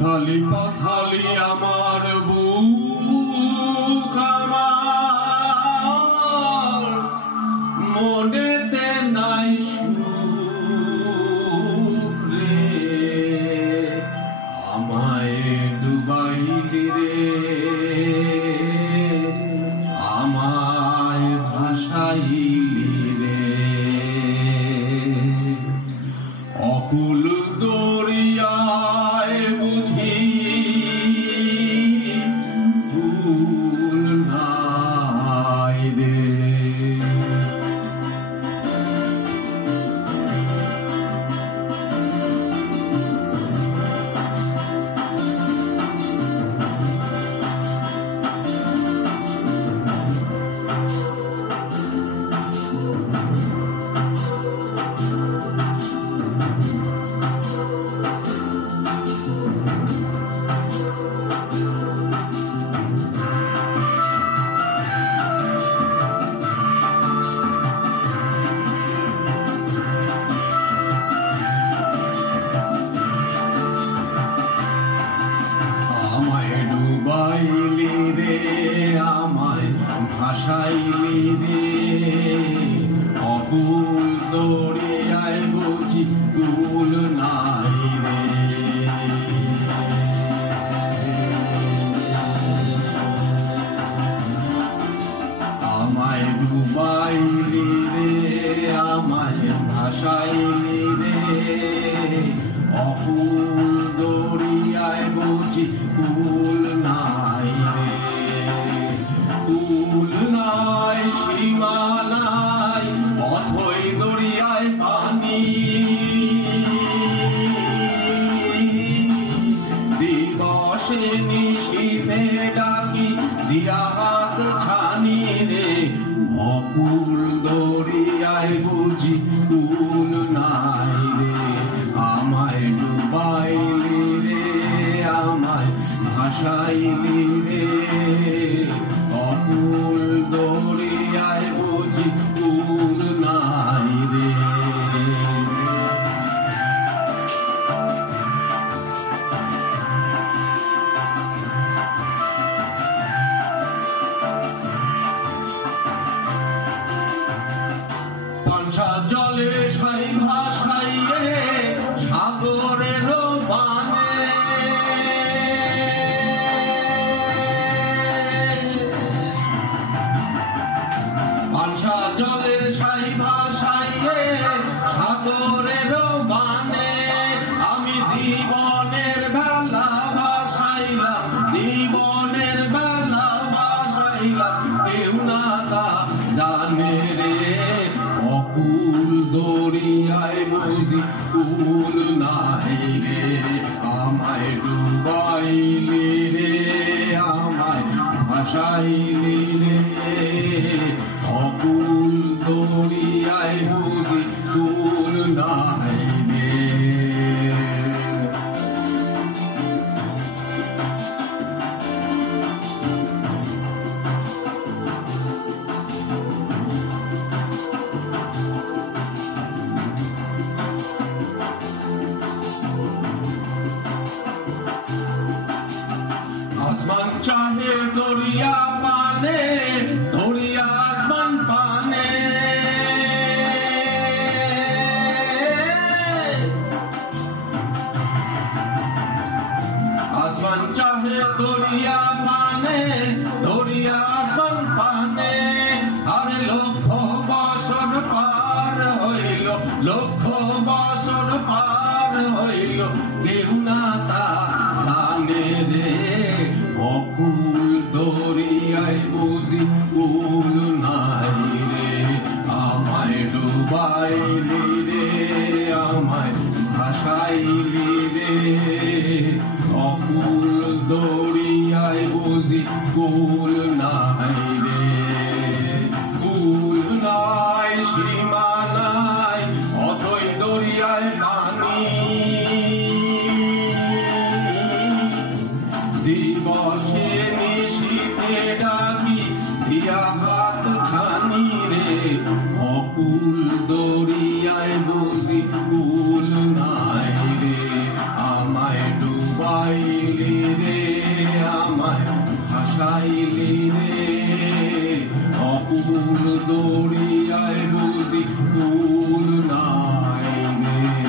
উথালি পাথালি আমার বুক, আমার মনেতে নাই সুখ রে, আমায় ডুবাইলি রে, আমায় ভাসাইলি রে। অকুল দরিয়ায় বুঝি কুল নাই রে। আমায় ডুবাইলি রে, আমায় ভাসাইলি রে, অকুল দরিয়ায় বুঝি কুল নাই রে। আমায় ডুবাইলি রে, আমায় ভাসাইলি রে, অকুল দরিয়ায় বুঝি কুল নাই রে। কুল নাই, সীমা নাই, অথই দরিয়ায় পানি, দিবসে নিশীথে ডাকি দিয়া হাত ছানি রে, অকুল দরিয়ায় বুঝি কুল নাই রে। আমায় ডুবাইলি রে, আমায় ভাসাইলি রে, অকুল দরিয়ায় বুঝি কুল নাই রে। পানসা জলে সাই ভাসাইয়ে সাগরের বানে, পানসা জলে সাই ভাসাইয়ে সাগরের বানে, আমি জীবনের বেলা ভাসাইলাম, জীবনের বেলা ভাসাইলাম, কেউ না তা জানে রে। অকুল দরিয়ায় বুঝি কুল নাই রে, আমায় ডুবাইলি রে, আমায় ভাসাইলি রে, অকুল দরিয়ায় বুঝি কুল নাই রে। আসমান চাহে দরিয়া পানে, দরিয়া আসমান পানে, আসমান চাহে দরিয়া পানে, দরিয়া আসমান পানে। আরে লক্ষ বছর পার হইল, লক্ষ বছর পার হইল, কেউ না তা জানে রে। অকুল দরিয়ায় বুঝি কুল নাই রে, আমায় ডুবাইলি রে, আমায় ভাসাইলি রে, অকুল দরিয়ায় বুঝি কুল নাই রে। কুল নাই, সীমা নাই, অথই দরিয়ায় পানি, দিবসে নিশীথে ডাকি দিয়া হাত ছানি রে, অকুল দরিয়ায় বুঝি কুল নাই রে, আমায় ডুবাই ভাসাইলি রে অকুল দরিয়ায় বুঝি কুল নাই রে